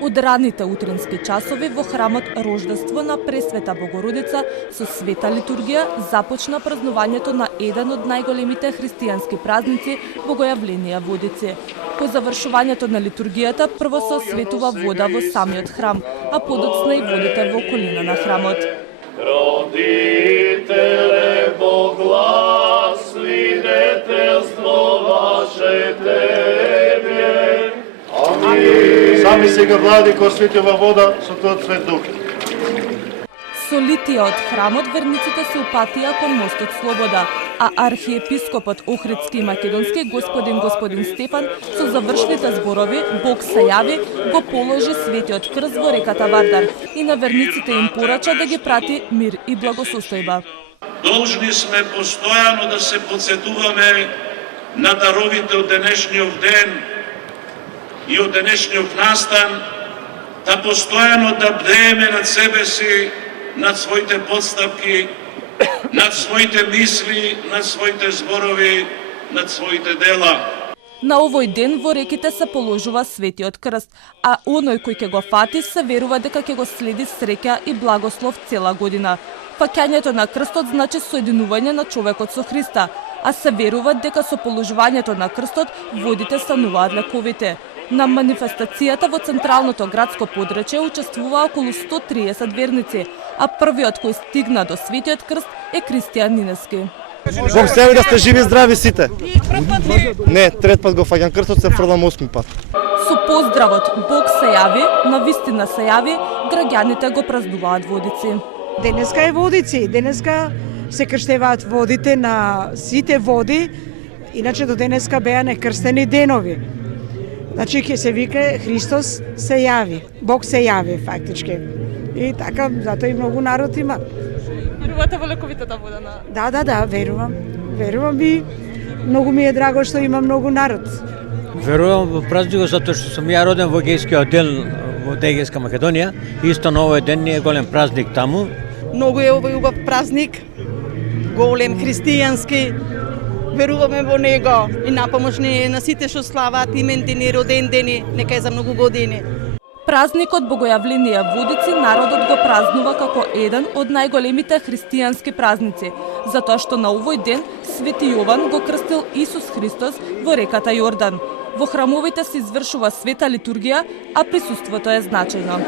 Од ранните утрински часови во храмот Рождество на Пресвета Богородица со света литургија започна празнувањето на еден од најголемите христијански празници Богојавление Водици. По завршувањето на литургијата прво се осветува вода во самиот храм, а подоцна и водите во околина на храмот. Родителе, богласвидетелство ваше Тебе. Амин. Сами сега, Владико, светива вода со Твојот свет дух. Со литија од храмот верниците се упатија кон мостот Слобода, а архиепископот Охридски и Македонски господин Стефан со завршните зборови Бог се јави го положи светиот крст во реката Вардар и на верниците им порача да ги прати мир и благосостојба. Должни сме постојано да се подсетуваме на даровите од денешниот ден и од денешниот настан, да постојано да бдееме над себе си, над своите подстапки, над своите мисли, над своите зборови, над своите дела. На овој ден во реките се положува светиот крст, а оној кој ќе го фати се верува дека ќе го следи среќа и благослов цела година. Фаќањето на крстот значи соединување на човекот со Христа, а се верува дека со положувањето на крстот водите стануваат лековите. На манифестацијата во централното градско подречје учествува околу 130 верници, а првиот кој стигна до светиот крст е Кристијан Нинески. Бог се јави да сте живи и здрави сите. Не, трет пат го фаќам крстот, се фрлам 8 пат. Со поздравот Бог се јави, навистина се јави, граѓаните го празнуваат Водици. Денеска е Водици, денеска се крштеваат водите на сите води, иначе до денеска беа некрстени денови. Значи ќе се вика Христос се јави, Бог се јави фактички. И така, затоа и многу народ има. Верувате во лековитата вода на... Да, верувам. Верувам и многу ми е драго што има многу народ. Верувам во празникот затоа што сум ја роден во Егејскиот дел во Егејска Македонија. Исто на овој ден е голем празник таму. Многу е овој убав празник, голем христијански. Веруваме во него и напомош ни на сите што славаат имендени, роден дени, нека е за многу години. Празникот Богојавление Водици народот го празнува како еден од најголемите христијански празници, затоа што на овој ден Свети Јован го крстил Исус Христос во реката Јордан. Во храмовите се извршува света литургија, а присуството е значајно.